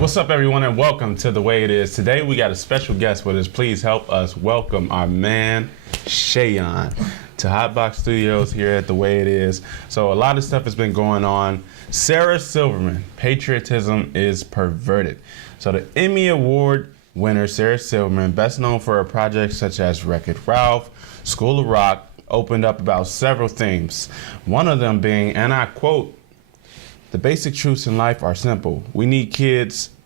What's up, everyone, and welcome to The Way It Is. Today we got a special guest with us. Please help us welcome our man, Shayon, to Hotbox Studios here at The Way It Is. So a lot of stuff has been going on. Sarah Silverman, Patriotism is Perverted. So the Emmy Award winner, Sarah Silverman, best known for her projects such as Wreck-It Ralph, School of Rock, opened up about several themes. One of them being, and I quote, "The basic truths in life are simple. We need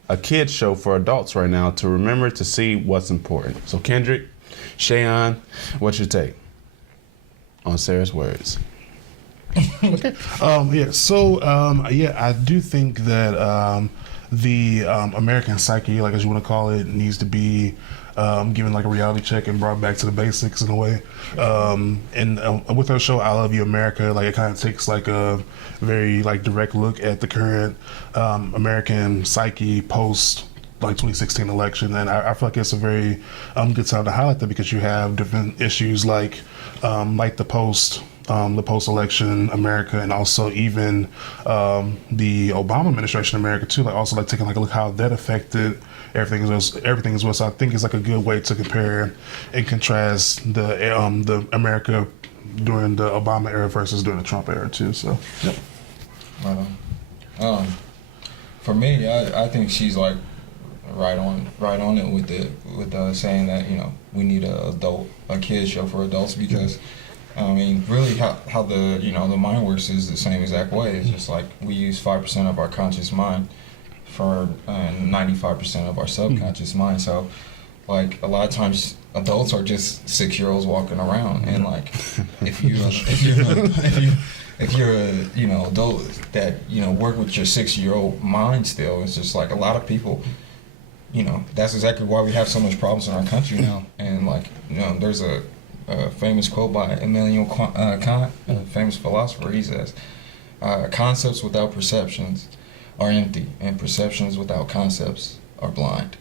a kids show for adults right now to remember to see what's important." So Kendrick, Shayon, what's your take on Sarah's words? Okay. I do think that the American psyche, like as you want to call it, needs to be given like a reality check and brought back to the basics in a way. With her show, I Love You, America, like it kind of takes like a very like direct look at the current American psyche post like 2016 election, and I feel like it's a very good time to highlight that because you have different issues like the post-election America, and also even the Obama administration America too. Like also like taking like a look how that affected everything as well. So I think it's like a good way to compare and contrast the America during the Obama era versus during the Trump era too. So yep. For me, I think she's like right on it with saying that we need a kids show for adults because. I mean, really, how the mind works is the same exact way. It's just like we use 5% of our conscious mind for 95% of our subconscious mind. So, like a lot of times, adults are just 6-year-olds walking around, and like if you're a adult that work with your 6-year-old mind still, it's just like a lot of people. That's exactly why we have so much problems in our country now. And like there's a famous quote by Immanuel Kant, a famous philosopher. He says, "Concepts without perceptions are empty, and perceptions without concepts are blind."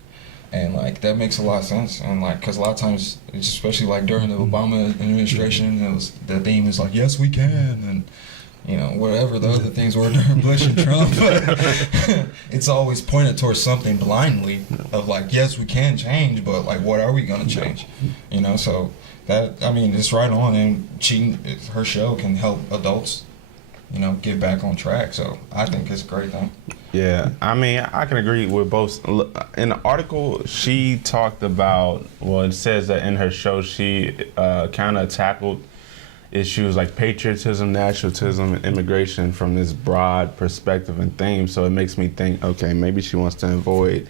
And like that makes a lot of sense. And like, because a lot of times, especially like during the Obama administration, the theme is like, "Yes, we can," and whatever the other things were during Bush and Trump. It's always pointed towards something blindly of like, yes, we can change, but like, what are we gonna change? So. That, I mean, it's right on, and her show can help adults, get back on track. So I think it's a great thing. Yeah, I mean, I can agree with both. In the article, she talked about, it says that in her show, she kind of tackled issues like patriotism, nationalism, and immigration from this broad perspective and theme. So it makes me think, okay, maybe she wants to avoid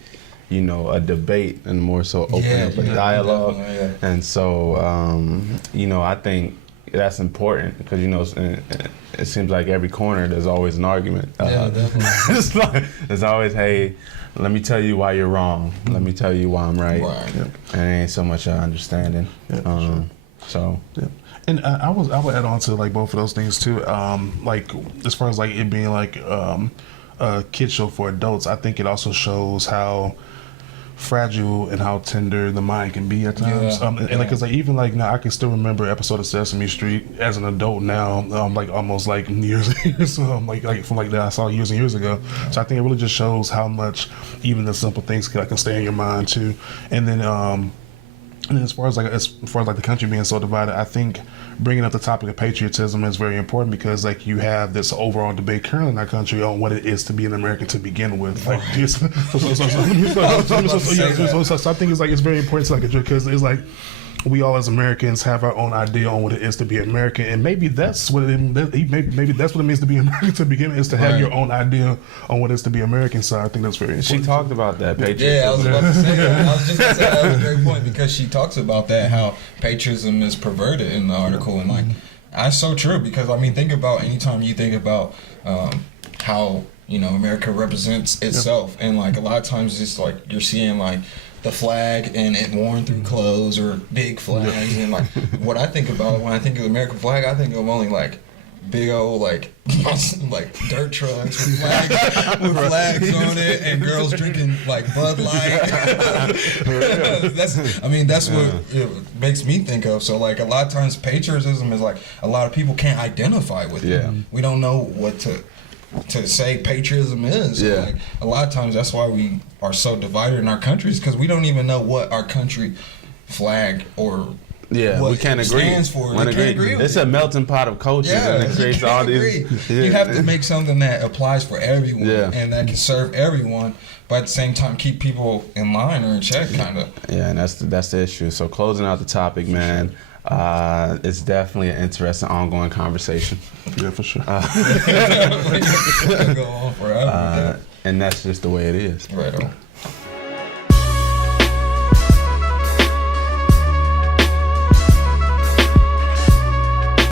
a debate and more so open up a dialogue. Yeah. And so, I think that's important because, it seems like every corner there's always an argument. Yeah, definitely. There's always, hey, let me tell you why you're wrong. Let me tell you why I'm right. Yep. And it ain't so much understanding. Sure. So. Yeah. And I would add on to like both of those things too. Like as far as like it being like a kid show for adults, I think it also shows how fragile and how tender the mind can be at times. Like, cause like even like now I can still remember an episode of Sesame Street as an adult now, like almost like years like from like that I saw years and years ago. So I think it really just shows how much even the simple things can stay in your mind too. And then as far as the country being so divided, I think bringing up the topic of patriotism is very important because like you have this overall debate currently in our country on what it is to be an American to begin with. Like, so I think it's very important to because it's like we all as Americans have our own idea on what it is to be American, and maybe that's what maybe that's what it means to be American to begin with, is to have your own idea on what it is to be American. So I think that's very important. She talked about that patriotism. Yeah, I was about to say that. I was just going to say that was a great point because she talks about that, how patriotism is perverted in the article, and like that's so true because I mean think about anytime you think about how America represents itself, and like a lot of times it's like you're seeing like the flag and it worn through clothes or big flags, and like what I think about when I think of the American flag, I think of only like big old like dirt trucks with flags on it and girls drinking like Bud Light. That's what it makes me think of. So like a lot of times patriotism is like a lot of people can't identify with it. We don't know what to to say patriotism is. So, Yeah. like, a lot of times that's why we are so divided in our countries, because we don't even know what our country flag or Yeah, what we can't it agree. stands for. Wanna They can't agree with It's it. a melting pot of cultures, Yeah, and it creates you all can't these. agree. You have to make something that applies for everyone Yeah. and that can serve everyone, but at the same time keep people in line or in check, kind of. Yeah, and that's the issue. So closing out the topic, man. It's definitely an interesting ongoing conversation. Yeah, for sure. Go on forever. And that's just the way it is. Right on.